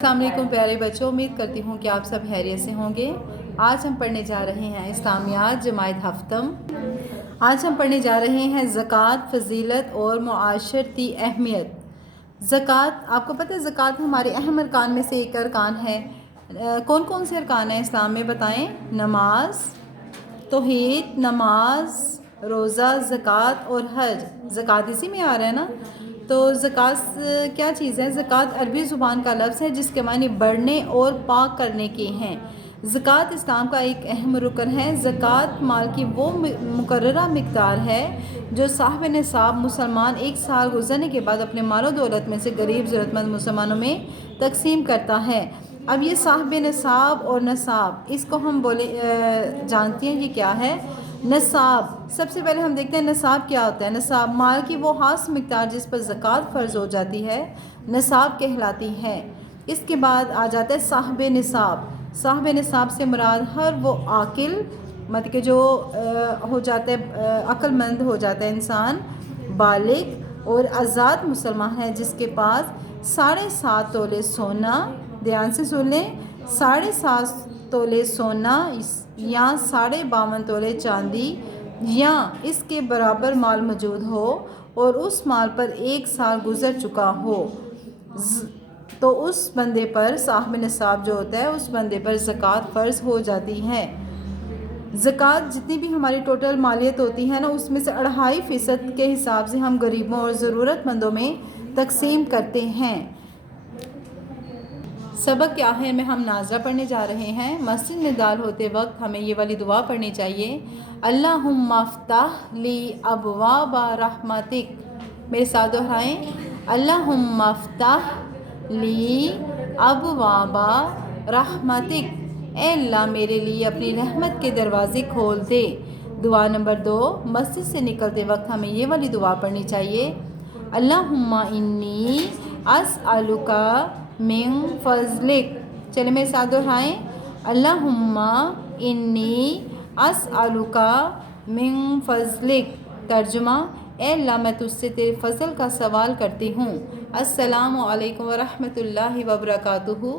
السلام علیکم پیارے بچوں، امید کرتی ہوں کہ آپ سب خیریت سے ہوں گے۔ آج ہم پڑھنے جا رہے ہیں اسلامیات جماعت ہفتم۔ آج ہم پڑھنے جا رہے ہیں زکوٰۃ، فضیلت اور معاشرتی اہمیت۔ زکوٰۃ، آپ کو پتہ ہے زکوٰۃ ہمارے اہم ارکان میں سے ایک ارکان ہے۔ کون کون سے ارکان ہیں اسلام میں بتائیں؟ نماز، توحید، نماز، روزہ، زکوٰۃ اور حج۔ زکوٰۃ اسی میں آ رہا ہے نا؟ تو زکوٰۃ کیا چیز ہے؟ زکوٰۃ عربی زبان کا لفظ ہے جس کے معنی بڑھنے اور پاک کرنے کے ہیں۔ زکوٰۃ اسلام کا ایک اہم رکن ہے۔ زکوٰۃ مال کی وہ مقررہ مقدار ہے جو صاحب نصاب مسلمان ایک سال گزرنے کے بعد اپنے مال و دولت میں سے غریب ضرورت مند مسلمانوں میں تقسیم کرتا ہے۔ اب یہ صاحب نصاب اور نصاب، اس کو ہم جانتے ہیں یہ کیا ہے؟ نصاب، سب سے پہلے ہم دیکھتے ہیں نصاب کیا ہوتا ہے۔ نصاب مال کی وہ خاص مقدار جس پر زکوٰۃ فرض ہو جاتی ہے، نصاب کہلاتی ہے۔ اس کے بعد آ جاتا ہے صاحب نصاب۔ صاحب نصاب سے مراد ہر وہ عاقل، مطلب کہ جو ہو جاتا ہے عقل مند ہو جاتا ہے انسان، بالغ اور آزاد مسلمان ہے جس کے پاس 7.5 تولے سونا، دھیان سے سن لیں، 7.5 تولے سونا یا 52.5 تولے چاندی یا اس کے برابر مال موجود ہو اور اس مال پر 1 سال گزر چکا ہو، تو اس بندے پر صاحب نصاب جو ہوتا ہے اس بندے پر زکوٰۃ فرض ہو جاتی ہے۔ زکوٰۃ جتنی بھی ہماری ٹوٹل مالیت ہوتی ہے نا، اس میں سے 2.5% کے حساب سے ہم غریبوں اور ضرورت مندوں میں تقسیم کرتے ہیں۔ سبق کے آخر میں ہم نازرہ پڑھنے جا رہے ہیں۔ مسجد میں داخل ہوتے وقت ہمیں یہ والی دعا پڑھنی چاہیے، اللہم افتح لی ابواب رحمتک۔ میرے ساتھ دہرائیں، اللہم افتح لی ابواب رحمتک، اے اللہ میرے لیے اپنی رحمت کے دروازے کھول دے۔ دعا نمبر 2، مسجد سے نکلتے وقت ہمیں یہ والی دعا پڑھنی چاہیے، اللہم انی اسألک من فضلک۔ چلیں میرے ساتھ دہرائیں، اللہم انی اسألک من فضلک۔ ترجمہ، اے اللہ میں تجھ سے تیرے فضل کا سوال کرتی ہوں۔ السلام علیکم ورحمۃ اللہ وبرکاتہ۔